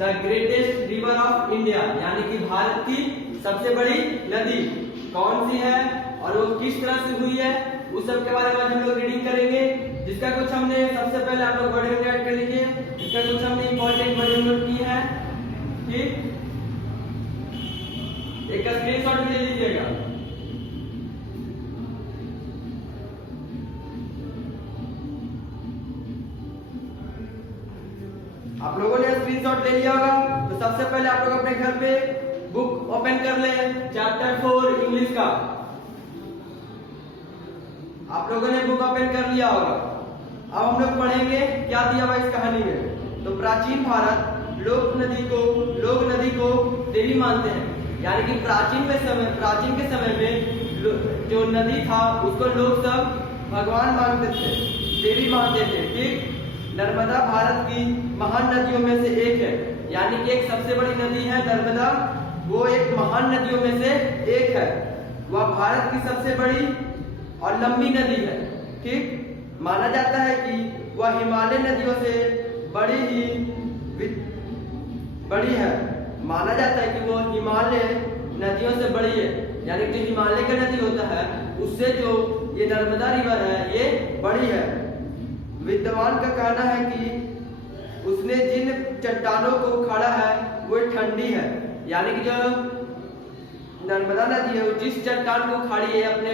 The greatest river of India, यानी कि भारत की सबसे बड़ी नदी कौन सी है और वो किस तरह से हुई है, उस सब के बारे में आज हम लोग रीडिंग करेंगे। जिसका कुछ हमने सबसे पहले आप लोग वर्ड ऐड कर लीजिए, जिसका कुछ हमने इंपॉर्टेंट वर्ड नोट की है, ठीक। एक स्क्रीनशॉट भी ले लीजिएगा। आप लोगों ने स्क्रीनशॉट ले लिया होगा, तो सबसे पहले आप लोग अपने घर पे बुक ओपन कर ले, चैप्टर 4 इंग्लिश का। आप लोगों ने बुक ओपन कर लिया होगा। अब हम लोग पढ़ेंगे क्या दिया हुआ इस कहानी में। तो प्राचीन भारत लोग नदी को देवी मानते हैं, यानी कि प्राचीन के समय में जो नदी था उसको लोग सब भगवान मानते थे, देवी मानते थे, ठीक। नर्मदा भारत की महान नदियों में से एक है, यानी कि एक सबसे बड़ी नदी है नर्मदा, वो एक महान नदियों में से एक है। वह भारत की सबसे बड़ी और लंबी नदी है, ठीक। माना जाता है कि वह हिमालय नदियों से बड़ी है। माना जाता है कि वो हिमालय नदियों से बड़ी है, यानी कि हिमालय का नदी होता है उससे जो ये नर्मदा रिवर है ये बड़ी है। विद्वान का कहना है कि उसने जिन चट्टानों को उखाड़ा है वो ठंडी है, यानी कि जो नर्मदा नदी है वो जिस चट्टान को उखाड़ी है अपने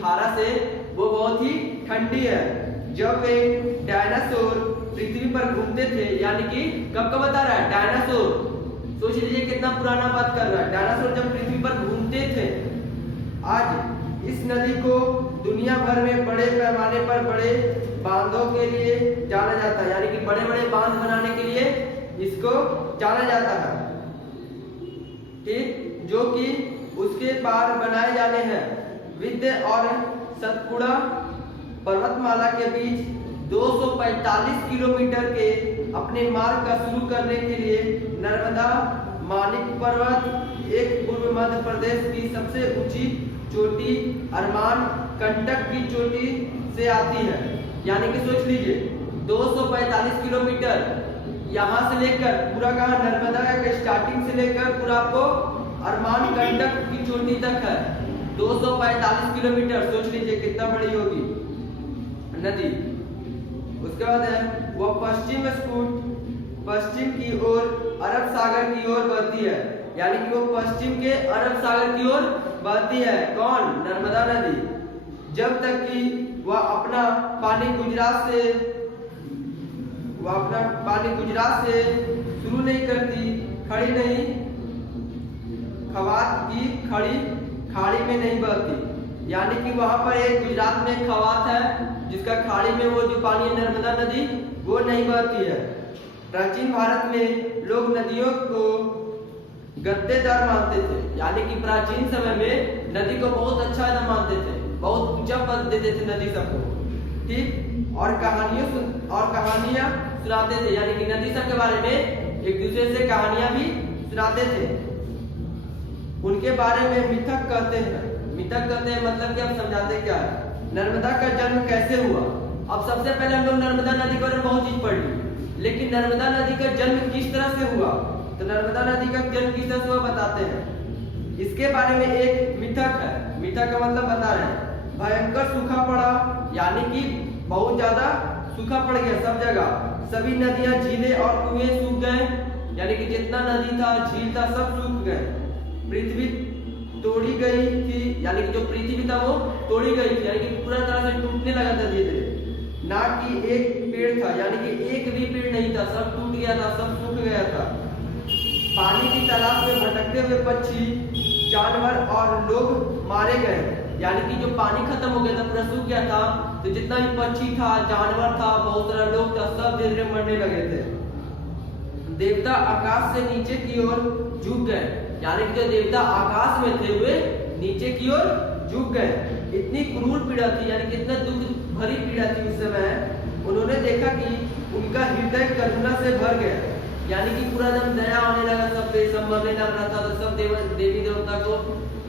धारा से वो बहुत ही ठंडी है। जब वे डायनासोर पृथ्वी पर घूमते थे, यानी कि कब का बता रहा है, डायनासोर, सोच लीजिए कितना पुराना बात कर रहा है। डायनासोर जब पृथ्वी पर घूमते थे, आज इस नदी को दुनिया भर में बड़े पैमाने पर बड़े बांधों के लिए जाना जाता है, यानी कि बड़े बड़े बांध बनाने के लिए इसको जाना जाता है, ठीक। जो कि उसके पार बनाए जाने हैं। विंध्य और सतपुड़ा पर्वतमाला के बीच 245 किलोमीटर के अपने मार्ग का शुरू करने के लिए नर्मदा मानिक पर्वत, एक पूर्व मध्य प्रदेश की सबसे ऊंची चोटी अरमान कंटक की चोटी से आती है। यानी कि सोच लीजिए 245 किलोमीटर यहाँ से लेकर पूरा कहा नर्मदा का स्टार्टिंग से लेकर पूरा आपको अरमान कंटक की चोटी तक है 245 किलोमीटर। सोच लीजिए कितना बड़ी होगी नदी। उसके बाद है वह पश्चिम की ओर अरब सागर की ओर बहती है, यानी कि वो पश्चिम के अरब सागर की ओर बहती है। कौन? नर्मदा नदी। जब तक कि वह अपना पानी गुजरात से शुरू नहीं करती, खवात की खाड़ी में नहीं बहती, यानी कि वहां पर एक गुजरात में खवात है जिसका खाड़ी में वो जो पानी है नर्मदा नदी वो नहीं बहती है। प्राचीन भारत में लोग नदियों को गद्देदार मानते थे, यानी कि प्राचीन समय में नदी को बहुत अच्छा एकदम मानते थे, बहुत ऊंचा पद देते थे नदी सबको, ठीक। और कहानियां सुनाते थे, यानी कि नदी सब के बारे में एक दूसरे से कहानियां भी सुनाते थे। उनके बारे में मिथक कहते हैं मतलब कि हम समझाते क्या है। नर्मदा का जन्म कैसे हुआ? अब सबसे पहले हम लोग नर्मदा नदी के बारे में बहुत चीज पढ़ ली, लेकिन नर्मदा नदी का जन्म किस तरह से हुआ, तो नर्मदा नदी का जन्म किस तरह से हुआ बताते हैं। इसके बारे में एक मिथक है। मिथक का मतलब बता रहे हैं, भयंकर सूखा पड़ा, यानी कि बहुत ज्यादा सूखा पड़ गया सब जगह, सभी नदियां, झीलें और कुएं सूख गए, यानी कि जितना नदी था, झील था, सब सूख गए। पृथ्वी तोड़ी गई थी, यानी कि जो पृथ्वी था वो तोड़ी गई थी, यानी कि पूरा तरह से टूटने लगा था धीरे धीरे। ना कि एक पेड़ था, यानी कि एक भी पेड़ नहीं था, सब टूट गया था, सब सूख गया था। पानी की तलाश में भटकते हुए पक्षी, जानवर और लोग मारे गए, यानी कि जो पानी खत्म हो गया था, पूरा सूख गया था, तो जितना भी पक्षी था, जानवर था, बहुत सारा लोग था, सब धीरे धीरे मरने लगे थे। देवता आकाश से नीचे की ओर झुक गए, यानी कि जो देवता आकाश में थे वे नीचे की ओर झुक गए। इतनी क्रूर पीड़ा थी, यानी कि इतना दुख भरी पीड़ा थी उस समय। उन्होंने देखा कि उनका हृदय करुणा से भर गया, यानी कि पूरा दम दया आने लगा सब पे, सब मरने लग रहा था, तो सब देवी देवता को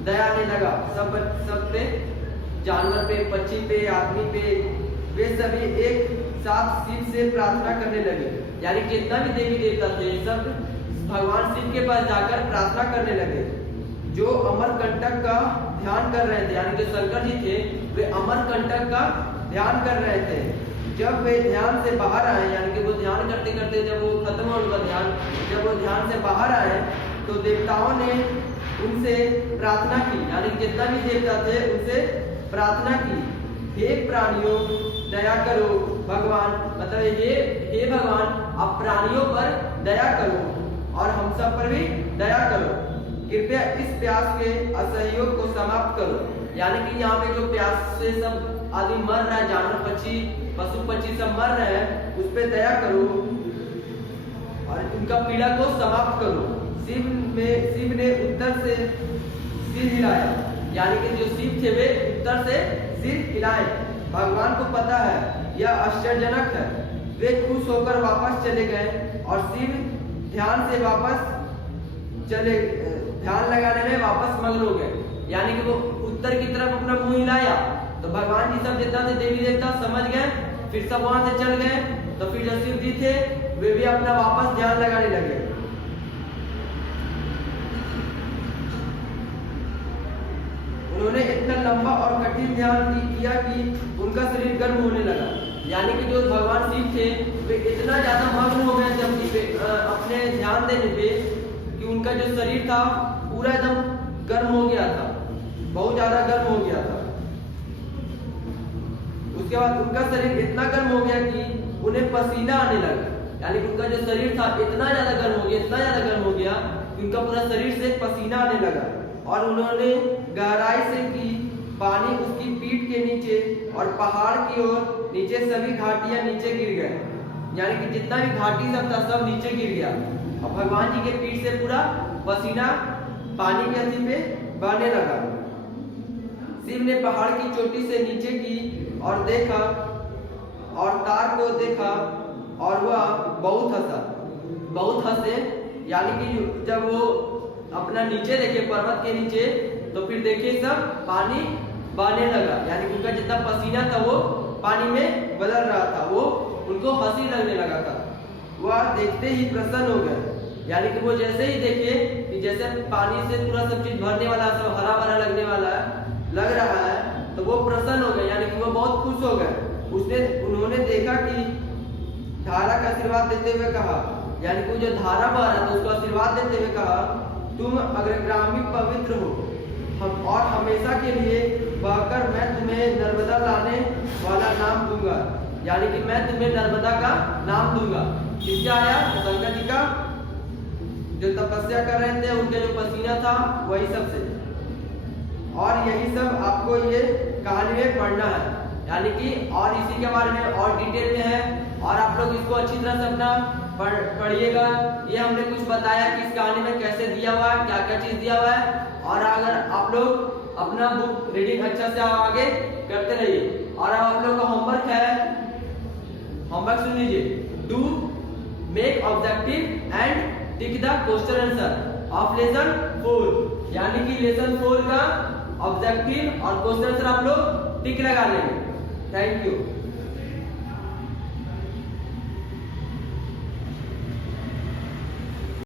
दया आने लगा सब पे, जानवर पे, पक्षी पे, आदमी पे। वे सभी एक साथ शिव से प्रार्थना करने लगे, यानी जितना भी देवी देवता थे सब भगवान शिव के पास जाकर प्रार्थना करने लगे। जो अमरकंटक का ध्यान कर रहे थे, यानी जो शंकर जी थे वे अमरकंटक का ध्यान कर रहे थे। जब वे ध्यान से बाहर आए, यानी कि वो ध्यान करते करते जब वो खत्म हो उनका ध्यान, जब वो ध्यान से बाहर आए तो देवताओं ने उनसे प्रार्थना की, यानी जितना भी देवता थे उनसे प्रार्थना की, हे प्राणियों दया करो भगवान, मतलब हे भगवान आप प्राणियों पर दया करो और हम सब पर भी दया करो, कृपया इस प्यास के असहयोग को समाप्त करो। यानी कि यहाँ पे जो प्यास से सब आदमी मर रहा है, जानवर पक्षी पशु पक्षी सब मर रहे हैं, उस पे दया करो और उनका पीड़ा को समाप्त करो। शिव ने उत्तर से सिर हिलाया, यानी कि जो शिव थे वे उत्तर से सिर हिलाए। भगवान को पता है यह आश्चर्यजनक है। वे खुश होकर वापस चले गए और शिव ध्यान से वापस चले, ध्यान लगाने में वापस मग्न हो गए। यानी कि वो उत्तर की तरफ अपना मुंह हिलाया तो भगवान जी सब जितना थे देवी देवता समझ गए, फिर सब वहां से चल गए। तो फिर जो शिव जी थे वे भी अपना वापस ध्यान लगाने लगे। उन्होंने इतना लंबा और कठिन ध्यान किया कि उनका शरीर गर्म होने लगा। यानी कि जो भगवान शिव थे वे इतना ज्यादा मग्न हो गए थे अपने ध्यान देने पे कि उनका जो शरीर था पूरा एकदम गर्म हो गया था, बहुत ज्यादा गर्म हो गया था। उसके बाद उनका शरीर इतना गर्म हो गया कि उन्हें पसीना आने लगा। यानी कि उनका जो शरीर था इतना ज्यादा गर्म हो गया, इतना ज्यादा गर्म हो गया कि उनका पूरा शरीर से पसीना आने लगा। और उन्होंने गहराई से की पानी उसकी पीठ के नीचे और पहाड़ की ओर नीचे सभी घाटियां नीचे गिर गए। यानी कि जितना भी घाटी सब था सब नीचे गिर गया और भगवान जी के पीठ से पूरा पसीना पानी के अथी पे बहने लगा। शिव ने पहाड़ की चोटी से नीचे की और देखा और तार को देखा और वह बहुत हंसे। यानी कि जब वो अपना नीचे देखे पर्वत के नीचे तो फिर देखे सब पानी बहने लगा। यानी कि उनका जितना पसीना था वो पानी में बदल रहा था, वो उनको हंसी लगने लगा था। वह देखते ही प्रसन्न हो गए। यानी कि वो जैसे ही देखे कि जैसे पानी से पूरा सब चीज भरने वाला, सब हरा भरा लगने वाला लग रहा है, तो वो प्रसन्न हो गए। यानी कि वो बहुत खुश हो गए। उन्होंने देखा कि धारा का आशीर्वाद देते हुए कहा, यानी कि जो धारा बह रहा था उसको आशीर्वाद देते हुए कहा, तुम अग्रगामी पवित्र हो हम और हमेशा के लिए बहकर मैं तुम्हें नर्मदा लाने वाला नाम दूंगा। यानी कि मैं तुम्हें नर्मदा का नाम दूंगा। किसका आया? शंकर जी का, जो तपस्या कर रहे थे उनके जो पसीना था वही सब से। और यही सब आपको ये कहानी में पढ़ना है। यानी कि और इसी के बारे में और डिटेल में है और आप लोग इसको अच्छी तरह से अपना पढ़िएगा। ये हमने कुछ बताया कि इस कहानी में कैसे दिया हुआ है, क्या क्या चीज दिया हुआ है। और अगर आप लोग अपना बुक रीडिंग अच्छा से आगे करते रहिए। और अब आप लोग का होमवर्क है, होमवर्क सुन लीजिए। Do make objective and tick the question answer of lesson 4। यानी कि लेसन 4 का ऑब्जेक्टिव और क्वेश्चन आंसर आप लोग टिक लगा लेंगे। Thank you.